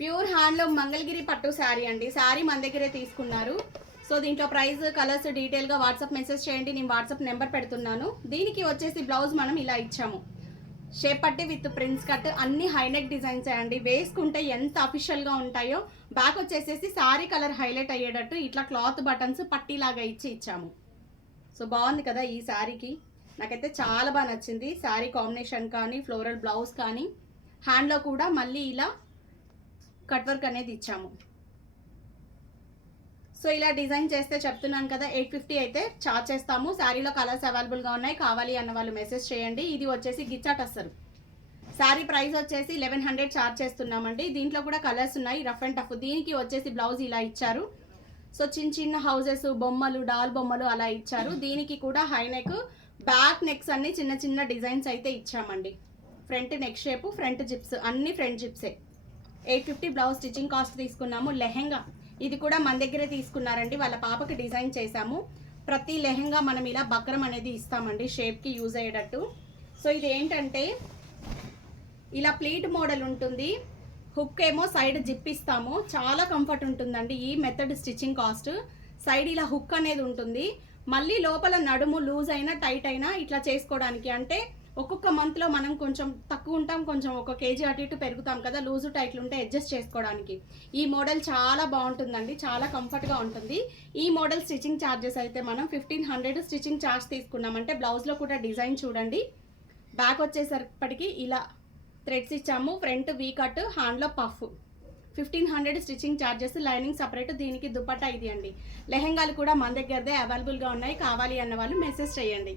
Pure handloom Mangalagiri పట్టు శారీ అండి. శారీ మన దగ్గరే తీసుకున్నారు. సో దీంట్లో ప్రైస్, కలర్స్ డీటెయిల్గా వాట్సాప్ మెసేజ్ చేయండి. నేను వాట్సాప్ నెంబర్ పెడుతున్నాను. దీనికి వచ్చేసి బ్లౌజ్ మనం ఇలా ఇచ్చాము. షేప్ పట్టి విత్ ప్రిన్స్ కట్, అన్ని హైనెక్ డిజైన్స్ అండి. వేసుకుంటే ఎంత అఫీషియల్గా ఉంటాయో. బ్యాక్ వచ్చేసేసి శారీ కలర్ హైలైట్ అయ్యేటట్టు ఇట్లా క్లాత్ బటన్స్ పట్టీలాగా ఇచ్చాము. సో బాగుంది కదా ఈ శారీకి. నాకైతే చాలా బాగా నచ్చింది. శారీ కాంబినేషన్ కానీ, ఫ్లోరల్ బ్లౌజ్ కానీ, హ్యాండ్లో కూడా మళ్ళీ ఇలా కట్ వర్క్ అనేది ఇచ్చాము. సో ఇలా డిజైన్ చేస్తే చెప్తున్నాను కదా 850 అయితే చార్జ్ చేస్తాము. శారీలో కలర్స్ అవైలబుల్గా ఉన్నాయి. కావాలి అన్న వాళ్ళు మెసేజ్ చేయండి. ఇది వచ్చేసి గిచ్చా టస్సర్. శారీ ప్రైస్ వచ్చేసి 1100 చార్జ్ చేస్తున్నామండి. దీంట్లో కూడా కలర్స్ ఉన్నాయి, రఫ్ అండ్ టఫ్. దీనికి వచ్చేసి బ్లౌజ్ ఇలా ఇచ్చారు. సో చిన్న చిన్న హౌజెస్, బొమ్మలు, డాల్ బొమ్మలు అలా ఇచ్చారు. దీనికి కూడా హై నెక్, బ్యాక్ నెక్స్ అన్ని చిన్న చిన్న డిజైన్స్ అయితే ఇచ్చామండి. Front neck shape, front zips, అన్ని ఫ్రంట్ జిప్సే. 850 బ్లౌజ్ స్టిచ్చింగ్ కాస్ట్ తీసుకున్నాము. లెహెంగా ఇది కూడా మన దగ్గరే తీసుకున్నారండి. వాళ్ళ పాపకి డిజైన్ చేశాము. ప్రతి లెహెంగా మనం ఇలా బక్రం అనేది ఇస్తామండి, షేప్కి యూజ్ అయ్యేటట్టు. సో ఇది ఏంటంటే ఇలా ప్లీట్ మోడల్ ఉంటుంది. హుక్ ఏమో సైడ్ జిప్ ఇస్తాము. చాలా కంఫర్ట్ ఉంటుందండి ఈ మెథడ్ స్టిచ్చింగ్ కాస్ట్. సైడ్ ఇలా హుక్ అనేది ఉంటుంది. మళ్ళీ లోపల నడుము లూజ్ అయినా టైట్ అయినా ఇట్లా చేసుకోవడానికి. అంటే ఒక్కొక్క మంత్లో మనం కొంచెం తక్కువ ఉంటాం, కొంచెం ఒక కేజీ అటు ఇటు పెరుగుతాం కదా, లూజు టైట్లు ఉంటే అడ్జస్ట్ చేసుకోవడానికి. ఈ మోడల్ చాలా బాగుంటుందండి, చాలా కంఫర్ట్గా ఉంటుంది. ఈ మోడల్ స్టిచ్చింగ్ ఛార్జెస్ అయితే మనం 1500 స్టిచ్చింగ్ ఛార్జ్ తీసుకున్నామంటే బ్లౌజ్లో కూడా డిజైన్ చూడండి. బ్యాక్ వచ్చేసరిపటికి ఇలా థ్రెడ్స్ ఇచ్చాము. ఫ్రంట్ వీ కట్, హ్యాండ్లో puff. 1500 stitching charges, lining separate. దీనికి దుపట్టా ఇది అండి. లెహెంగాలు కూడా మన దగ్గరదే అవైలబుల్గా ఉన్నాయి. కావాలి అన్న వాళ్ళు మెసేజ్ చేయండి.